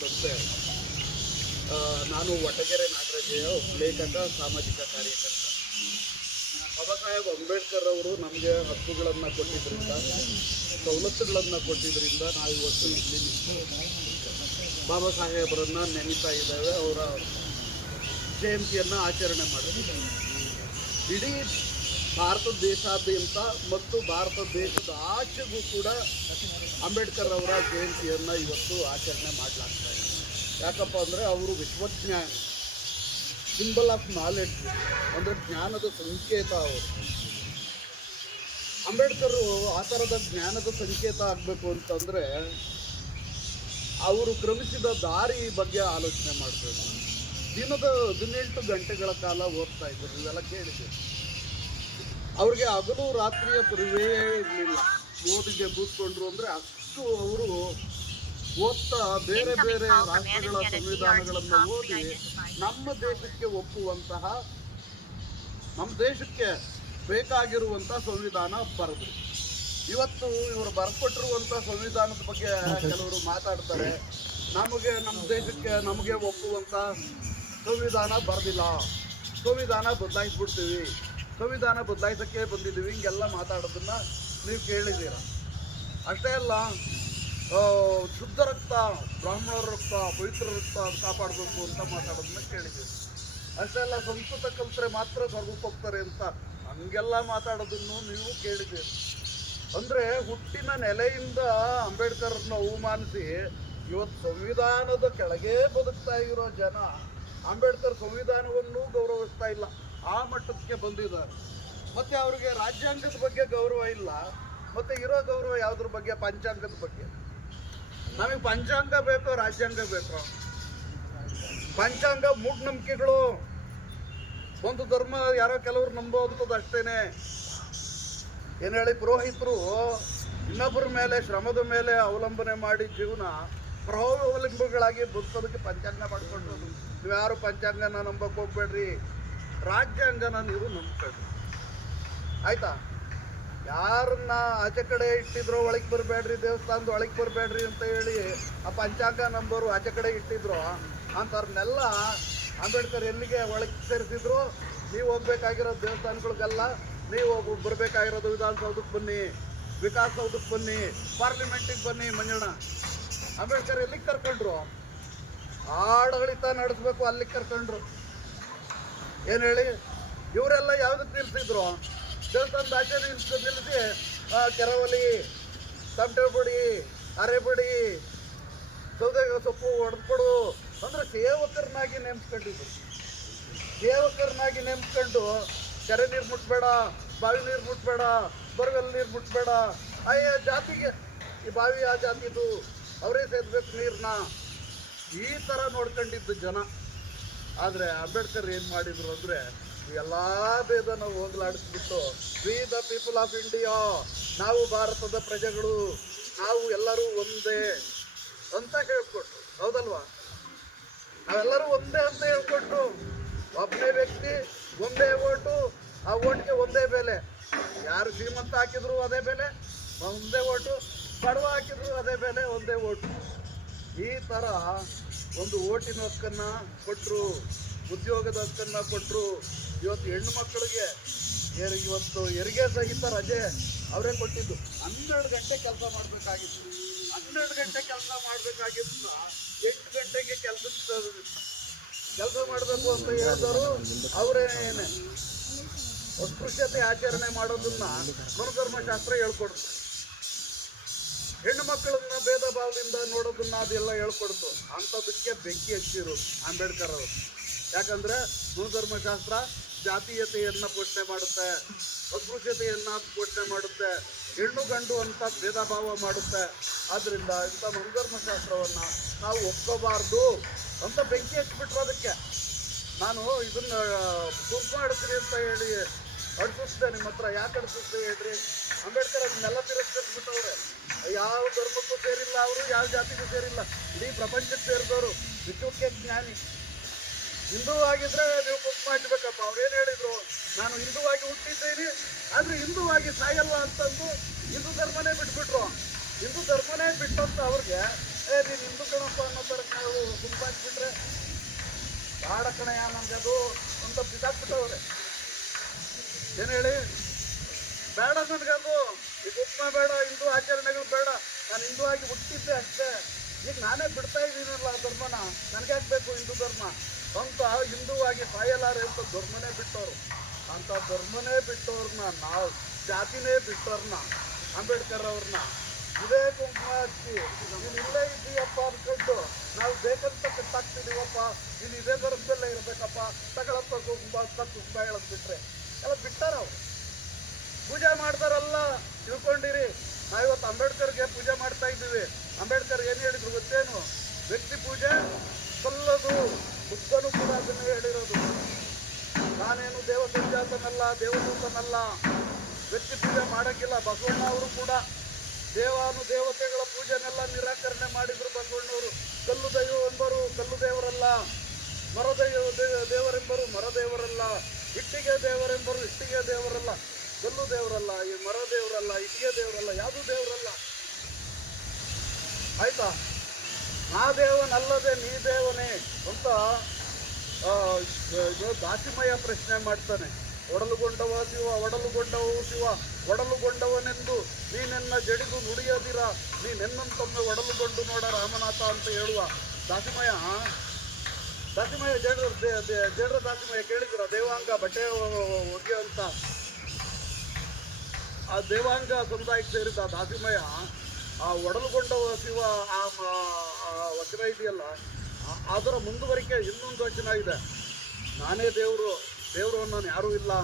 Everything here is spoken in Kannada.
ಸಂಸ್ಥೆ ನಾನು ವಟಗೆರೆ ನಾಗರಾಜಯ್ಯ ಲೇಖಕ, ಸಾಮಾಜಿಕ ಕಾರ್ಯಕರ್ತ. ಬಾಬಾ ಸಾಹೇಬ್ ಅಂಬೇಡ್ಕರ್ ಅವರು ನಮಗೆ ಹಕ್ಕುಗಳನ್ನು ಕೊಟ್ಟಿದ್ದರಿಂದ ಸವಲತ್ತುಗಳನ್ನು ಕೊಟ್ಟಿದ್ದರಿಂದ ನಾವು ಇವತ್ತು ಇಲ್ಲಿ ಬಾಬಾ ಸಾಹೇಬರನ್ನು ನೆನೀತಾ ಇದ್ದೇವೆ. ಅವರ ಜಯಂತಿಯನ್ನು ಆಚರಣೆ ಮಾಡಿದ್ದೀವಿ ಇಡೀ ಭಾರತ ದೇಶಾದ್ಯಂತ ಮತ್ತು ಭಾರತ ದೇಶದ ಆಚೆಗೂ ಕೂಡ ಅಂಬೇಡ್ಕರ್ ಅವರ ಜಯಂತಿಯನ್ನು ಇವತ್ತು ಆಚರಣೆ ಮಾಡಲಾಗ್ತಾ ಇದೆ. ಯಾಕಪ್ಪ ಅಂದರೆ ಅವರು ವಿಶ್ವಜ್ಞ ಸಿಂಬಲ್ ಆಫ್ ನಾಲೆಡ್ಜ್ ಅಂದರೆ ಜ್ಞಾನದ ಸಂಕೇತ ಅವರು. ಅಂಬೇಡ್ಕರ್ ಆ ಥರದ ಜ್ಞಾನದ ಸಂಕೇತ ಆಗಬೇಕು ಅಂತಂದರೆ ಅವರು ಕ್ರಮಿಸಿದ ದಾರಿ ಬಗ್ಗೆ ಆಲೋಚನೆ ಮಾಡಬೇಕು. ದಿನದ ಹದಿನೆಂಟು ಗಂಟೆಗಳ ಕಾಲ ಓದ್ತಾ ಇದ್ದರು ಇವೆಲ್ಲ ಕೇಳಿದೆ ಅವ್ರಿಗೆ ಹಗಲು ರಾತ್ರಿಯ ಪರಿವೇ ಇರಲಿಲ್ಲ. ಓದಿಗೆ ಕೂತ್ಕೊಂಡ್ರು ಅಂದರೆ ಅಷ್ಟು ಅವರು ಓದ್ತಾ ಬೇರೆ ಬೇರೆ ರಾಷ್ಟ್ರಗಳ ಸಂವಿಧಾನಗಳನ್ನು ಓದಿ ನಮ್ಮ ದೇಶಕ್ಕೆ ಒಪ್ಪುವಂತಹ ನಮ್ಮ ದೇಶಕ್ಕೆ ಬೇಕಾಗಿರುವಂಥ ಸಂವಿಧಾನ ಬರೆದ್ರು. ಇವತ್ತು ಇವರು ಬರ್ಕೊಟ್ಟಿರುವಂಥ ಸಂವಿಧಾನದ ಬಗ್ಗೆ ಕೆಲವರು ಮಾತಾಡ್ತಾರೆ. ನಮಗೆ ನಮ್ಮ ದೇಶಕ್ಕೆ ನಮಗೆ ಒಪ್ಪುವಂಥ ಸಂವಿಧಾನ ಬರೆದಿಲ್ಲ. ಸಂವಿಧಾನ ಬದಲಾಯಿಸ್ಬಿಡ್ತೀವಿ. ಸಂವಿಧಾನ ಬದಲಾಯಿಸೋಕ್ಕೆ ಬಂದಿದ್ದೀವಿ, ಹಿಂಗೆಲ್ಲ ಮಾತಾಡೋದನ್ನ ನೀವು ಕೇಳಿದ್ದೀರ? ಅಷ್ಟೇ ಅಲ್ಲ ಶುದ್ಧ ರಕ್ತ, ಬ್ರಾಹ್ಮಣರ ರಕ್ತ, ಪವಿತ್ರ ರಕ್ತ ಕಾಪಾಡಬೇಕು ಅಂತ ಮಾತಾಡೋದನ್ನ ಕೇಳಿದ್ದೀವಿ. ಅಷ್ಟೇ ಅಲ್ಲ, ಸಂಸ್ಕೃತ ಕಲ್ತ್ರೆ ಮಾತ್ರ ಸ್ವರ್ಗಕ್ಕೆ ಅಂತ ಹಂಗೆಲ್ಲ ಮಾತಾಡೋದನ್ನು ನೀವು ಕೇಳಿದ್ದೀರಿ. ಅಂದರೆ ಹುಟ್ಟಿನ ನೆಲೆಯಿಂದ ಅಂಬೇಡ್ಕರ್ನ ಅವಮಾನಿಸಿ ಇವತ್ತು ಸಂವಿಧಾನದ ಕೆಳಗೆ ಬದುಕ್ತಾ ಇರೋ ಜನ ಅಂಬೇಡ್ಕರ್ ಸಂವಿಧಾನವನ್ನು ಗೌರವಿಸ್ತಾ ಇಲ್ಲ. ಆ ಮಟ್ಟಕ್ಕೆ ಬಂದಿದ್ದಾರೆ. ಮತ್ತೆ ಅವ್ರಿಗೆ ರಾಜ್ಯಾಂಗದ ಬಗ್ಗೆ ಗೌರವ ಇಲ್ಲ, ಮತ್ತೆ ಇರೋ ಗೌರವ ಯಾವುದ್ರ ಬಗ್ಗೆ? ಪಂಚಾಂಗದ ಬಗ್ಗೆ. ನಮಗೆ ಪಂಚಾಂಗ ಬೇಕೋ ರಾಜ್ಯಾಂಗ ಬೇಕೋ? ಪಂಚಾಂಗ ಮೂಢನಂಬಿಕೆಗಳು ಒಂದು ಧರ್ಮ ಯಾರೋ ಕೆಲವರು ನಂಬೋದಂಥದ್ದು ಅಷ್ಟೇನೆ. ಏನು ಹೇಳಿ ಪುರೋಹಿತರು, ಇನ್ನೊಬ್ಬರ ಮೇಲೆ ಶ್ರಮದ ಮೇಲೆ ಅವಲಂಬನೆ ಮಾಡಿ ಜೀವನ ಪ್ರಭಾವಲಂಬಿಗಳಾಗಿ ಬದುಕೋದಕ್ಕೆ ಪಂಚಾಂಗ ಮಾಡ್ಕೊಂಡು ನೀವು ಯಾರು ಪಂಚಾಂಗನ ನಂಬಕ್ಕೆ ಹೋಗ್ಬೇಡ್ರಿ. ರಾಜ್ಯಾಂಗನ ನೀವು ನಂಬ್ಕೊಳ್ರಿ ಆಯ್ತಾ? ಯಾರನ್ನ ಆಚೆ ಕಡೆ ಇಟ್ಟಿದ್ರು ಒಳಗೆ ಬರಬೇಡ್ರಿ, ದೇವಸ್ಥಾನದ ಒಳಗೆ ಬರಬೇಡ್ರಿ ಅಂತ ಹೇಳಿ ಆ ಪಂಚಾಂಗ ನಂಬರು ಆಚೆ ಕಡೆ ಇಟ್ಟಿದ್ರು ಅಂಥವ್ರನ್ನೆಲ್ಲ ಅಂಬೇಡ್ಕರ್ ಎಲ್ಲಿಗೆ ಒಳಗೆ ಸೇರಿಸಿದ್ರು? ನೀವು ಹೋಗ್ಬೇಕಾಗಿರೋ ದೇವಸ್ಥಾನಗಳಿಗೆಲ್ಲ, ನೀವು ಬರಬೇಕಾಗಿರೋದು ವಿಧಾನಸೌಧಕ್ಕೆ ಬನ್ನಿ ವಿಕಾಸಸೌಧಕ್ಕೆ ಬನ್ನಿ, ಪಾರ್ಲಿಮೆಂಟಿಗೆ ಬನ್ನಿ ಮಂಜಣ್ಣ ಅಂಬೇಡ್ಕರ್ ಎಲ್ಲಿಗೆ ಕರ್ಕೊಂಡ್ರು? ಆಡಳಿತ ನಡೆಸ್ಬೇಕು ಅಲ್ಲಿಗೆ ಕರ್ಕೊಂಡ್ರು. ಏನು ಹೇಳಿ? ಇವರೆಲ್ಲ ಯಾವುದಕ್ಕೆ ನಿಲ್ಲಿಸಿದ್ರು ದೇವಸ್ಥಾನದ ಆಚೆ ನಿಲ್ಲಿಸಿ ಆ, ಕೆರವಲಿ ತಮಟೆ ಪುಡಿ ಅರೆಪುಡಿ ಸೌದೆ ಸೊಪ್ಪು ಹೊಡೆದ್ಕೊಡು ಅಂದ್ರೆ ಸೇವಕರನ್ನಾಗಿ ನೇಮಿಸ್ಕೊಂಡಿದ್ರು. ಸೇವಕರನ್ನಾಗಿ ನೇಮಿಸ್ಕೊಂಡು ಕೆರೆ ನೀರು ಮುಟ್ಬೇಡ ಬಾವಿ ನೀರು ಮುಟ್ಬೇಡ ಬೋರ್ವೆಲ್ ನೀರು ಮುಟ್ಬೇಡ. ಅಯ್ಯ ಜಾತಿಗೆ ಈ ಬಾವಿ ಆ ಜಾತಿದು ಅವರೇ ಸೇದ್ಬೇಕು ನೀರನ್ನ ಈ ಥರ ನೋಡ್ಕೊಂಡಿದ್ದು ಜನ. ಆದರೆ ಅಂಬೇಡ್ಕರ್ ಏನು ಮಾಡಿದ್ರು ಅಂದರೆ ಎಲ್ಲ ಭೇದನ ಹೋಗ್ಲಾಡಿಸ್ಬಿಟ್ಟು we the people of India ನಾವು ಭಾರತದ ಪ್ರಜೆಗಳು. ನಾವು ಎಲ್ಲರೂ ಒಂದೇ ಅಂತ ಹೇಳ್ಕೊಟ್ರು. ಹೌದಲ್ವಾ? ನಾವೆಲ್ಲರೂ ಒಂದೇ ಅಂತ ಹೇಳ್ಕೊಟ್ರು. ಒಬ್ಬನೇ ವ್ಯಕ್ತಿ, ಒಂದೇ ಓಟು, ಆ ಓಟ್ಗೆ ಒಂದೇ ಬೆಲೆ. ಯಾರು ಶ್ರೀಮಂತ ಹಾಕಿದ್ರು ಅದೇ ಬೆಲೆ, ಒಂದೇ ಓಟು. ಬಡವ ಹಾಕಿದ್ರು ಅದೇ ಬೆಲೆ, ಒಂದೇ ಓಟು. ಈ ಥರ ಒಂದು ಓಟಿನ ಹಕ್ಕನ್ನ ಕೊಟ್ಟರು ಉದ್ಯೋಗದ ಹಕ್ಕನ್ನ ಕೊಟ್ಟರು ಇವತ್ತು ಹೆಣ್ಣು ಮಕ್ಕಳಿಗೆ ಇವತ್ತು ಹೆರಿಗೆ ಸಹಿತ ರಜೆ ಅವರೇ ಕೊಟ್ಟಿದ್ದು. ಹನ್ನೆರಡು ಗಂಟೆ ಕೆಲಸ ಮಾಡಬೇಕಾಗಿತ್ತು. ಹನ್ನೆರಡು ಗಂಟೆ ಕೆಲಸ ಮಾಡಬೇಕಾಗಿತ್ತು ಎಂಟು ಗಂಟೆಗೆ ಕೆಲಸ ಕೆಲಸ ಮಾಡಬೇಕು ಅಂತ ಹೇಳಿದವರು ಅವರೇನೆ ಅಸ್ಪೃಶ್ಯತೆ ಆಚರಣೆ ಮಾಡೋದನ್ನ ಮನುಧರ್ಮಶಾಸ್ತ್ರ ಹೇಳ್ಕೊಡ್ತು ಹೆಣ್ಣು ಮಕ್ಕಳನ್ನ ಭೇದ ಭಾವದಿಂದ ನೋಡೋದನ್ನ ಅದೆಲ್ಲ ಹೇಳ್ಕೊಡ್ತು. ಅಂಥದಕ್ಕೆ ಬೆಂಕಿ ಹಚ್ಚಿರು ಅಂಬೇಡ್ಕರ್ ಅವರು. ಯಾಕಂದ್ರೆ ಧರ್ಮಶಾಸ್ತ್ರ ಜಾತೀಯತೆಯನ್ನ ಪೋಷಣೆ ಮಾಡುತ್ತೆ ಅಸ್ಪೃಶ್ಯತೆಯನ್ನ ಪೋಷಣೆ ಮಾಡುತ್ತೆ, ಹೆಣ್ಣು ಗಂಡು ಅಂತ ಭೇದ ಭಾವ ಮಾಡುತ್ತೆ. ಆದ್ರಿಂದ ಇಂಥ ಧರ್ಮಶಾಸ್ತ್ರವನ್ನ ನಾವು ಒಪ್ಕೋಬಾರ್ದು ಅಂತ ಬೆಂಕಿ ಹಚ್ಚಿಬಿಟ್ರು ಅದಕ್ಕೆ. ನಾನು ಇದನ್ನ ಗುಂಪು ಮಾಡ್ತೀನಿ ಅಂತ ಹೇಳಿ ಅಡ್ಸಿಸ್ದೆ ನಿಮ್ಮ ಹತ್ರ ಯಾಕೆ ಅಡ್ಸಿಸ್ದೆ ಹೇಳ್ರಿ? ಅಂಬೇಡ್ಕರ್ ಅದನ್ನೆಲ್ಲ ತಿರಸ್ಕರಿಸ್ಬಿಟ್ಟವ್ರೆ ಯಾವ ಧರ್ಮಕ್ಕೂ ಸೇರಿಲ್ಲ ಅವರು, ಯಾವ ಜಾತಿಗೂ ಸೇರಿಲ್ಲ. ಇಡೀ ಪ್ರಪಂಚಕ್ಕೆ ಸೇರಿದವರು ವಿಶ್ವಕ್ಕೆ ಜ್ಞಾನಿ. ಹಿಂದೂ ಆಗಿದ್ರೆ ನೀವು ಬುಕ್ ಮಾಡಬೇಕಪ್ಪ ಅವ್ರೇನು ಹೇಳಿದ್ರು? ನಾನು ಹಿಂದೂವಾಗಿ ಹುಟ್ಟಿದ್ದೀನಿ, ಆದರೆ ಹಿಂದೂವಾಗಿ ಸಾಯಲ್ಲ ಅಂತಂದು ಹಿಂದೂ ಧರ್ಮನೇ ಬಿಟ್ಬಿಟ್ರು. ಹಿಂದೂ ಧರ್ಮನೇ ಬಿಟ್ಟಂತ ಅವ್ರಿಗೆ, ಏ, ನೀನು ಹಿಂದೂ ಕಣಪ್ಪ ಅನ್ನೋ ಥರ ನಾವು ಹಾಕ್ಬಿಟ್ರೆ ಬಾಡ ಕಣಯ್ಯ ನಮ್ಗೆ ಅದು ಅಂತ ಬಿಸಾಕ್ಬಿಟ್ಟವ್ರೆ. ಏನು ಹೇಳಿ? ಬೇಡ ನನಗದು ಈ ಉಪ್ಮ ಬೇಡ, ಹಿಂದೂ ಆಚರಣೆಗಳು ಬೇಡ. ನಾನು ಹಿಂದೂ ಆಗಿ ಹುಟ್ಟಿದ್ದೆ ಅಷ್ಟೇ. ಈಗ ನಾನೇ ಬಿಡ್ತಾ ಇದ್ದೀನಲ್ಲ ಆ ಧರ್ಮನ. ನನಗ್ಯಾಕೆ ಬೇಕು ಹಿಂದೂ ಧರ್ಮ? ಅಂತ ಹಿಂದೂ ಆಗಿ ಸಾಯಲಾರೆ ಅಂತ ಧರ್ಮನೇ ಬಿಟ್ಟವರು. ಅಂತ ಧರ್ಮನೇ ಬಿಟ್ಟವ್ರನ್ನ ನಾವು, ಜಾತಿನೇ ಬಿಟ್ಟವ್ರನ್ನ, ಅಂಬೇಡ್ಕರ್ ಅವ್ರನ್ನ. ಇದೇ ಕುಂಕುಮ ಹಚ್ಚಿ, ನೀನು ಇಲ್ಲೇ ಇದ್ದೀಯಪ್ಪ ಅನ್ಕೊಂಡು ನಾವು ಬೇಕಂತ ಕಟ್ಟಾಗ್ತಿದ್ದೀವಪ್ಪ ನೀನು ಇದೇ ಧರ್ಮದಲ್ಲೇ ಇರಬೇಕಪ್ಪ. ತಗೊಳಪ್ಪ ಕುಂಕುಮ ಅಂತ ಕುಂಕುಮ ಹೇಳೋದು ಬಿಟ್ರೆ ಎಲ್ಲ ಬಿಡ್ತಾರ ಪೂಜೆ ಮಾಡ್ತಾರಲ್ಲ, ತಿಳ್ಕೊಂಡಿರಿ. ನಾವಿವತ್ತು ಅಂಬೇಡ್ಕರ್ಗೆ ಪೂಜೆ ಮಾಡ್ತಾ ಇದ್ದೀವಿ. ಅಂಬೇಡ್ಕರ್ ಏನು ಹೇಳಿದ್ರು ಗೊತ್ತೇನು? ವ್ಯಕ್ತಿ ಪೂಜೆ ಸಲ್ಲದು ಬುದ್ಧನು ಕೂಡ ಅದನ್ನೇ ಹೇಳಿರೋದು. ನಾನೇನು ದೇವ ಸಂಜಾತನಲ್ಲ ದೇವದೂತನಲ್ಲ. ವ್ಯಕ್ತಿ ಪೂಜೆ ಮಾಡಕ್ಕಿಲ್ಲ ಬಸವಣ್ಣ ಅವರು ಕೂಡ. ದೇವಾನು ದೇವತೆಗಳ ಪೂಜೆನೆಲ್ಲ ನಿರಾಕರಣೆ ಮಾಡಿದ್ರು ಬಸವಣ್ಣವರು ಕಲ್ಲು ದೈವವೆಂಬರು ಕಲ್ಲು ದೇವರಲ್ಲ. ಮರ ದೈವ, ದೇವರೆಂಬರು ಮರ ದೇವರಲ್ಲ. ಇಟ್ಟಿಗೆ ದೇವರೆಂಬರು ಇಟ್ಟಿಗೆ ದೇವರಲ್ಲ ಕಲ್ಲು ದೇವರಲ್ಲ ಈ ಮರ ದೇವರಲ್ಲ ಇಟ್ಟಿಗೆ ದೇವರಲ್ಲ ಯಾವುದು ದೇವರಲ್ಲ? ಆಯ್ತಾ? ನಾ ದೇವನಲ್ಲದೆ ನೀ ದೇವನೇ ಅಂತ ಆ, ದಾಸಿಮಯ ಪ್ರಶ್ನೆ ಮಾಡ್ತಾನೆ. ಒಡಲುಗೊಂಡವ ಶಿವ ಒಡಲುಗೊಂಡವ ಶಿವ ಒಡಲುಗೊಂಡವನೆಂದು ನೀನೆನ್ನ ಜಡಿದು ನುಡಿಯದಿರ ನೀನೆನ್ನಂತೊಮ್ಮೆ ಒಡಲುಗೊಂಡು ನೋಡ ರಾಮನಾಥ ಅಂತ ಹೇಳುವ ದಾಸಿಮಯ ದಾಸಿಮಯ ಜೇಡ್ರ ಜೇಡ್ರ ದಾಸಿಮಯ ಕೇಳಿದ್ರ ದೇವಾಂಗ ಬಟ್ಟೆ ಒಗೆಯುವಂತ ಆ ದೇವಾಂಗ ಸಮುದಾಯಕ್ಕೆ ಸೇರಿದ ದಾಸಿಮಯ ಆ ಒಡಲುಗೊಂಡ ಶಿವ ಆ ವಚನ ಇದೆಯಲ್ಲ, ಅದರ ಮುಂದುವರಿಕೆ ಇನ್ನೊಂದು ವಚನ ಇದೆ. ನಾನೇ ದೇವರು ದೇವರು ಅನ್ನೋನು ಯಾರೂ ಇಲ್ಲ.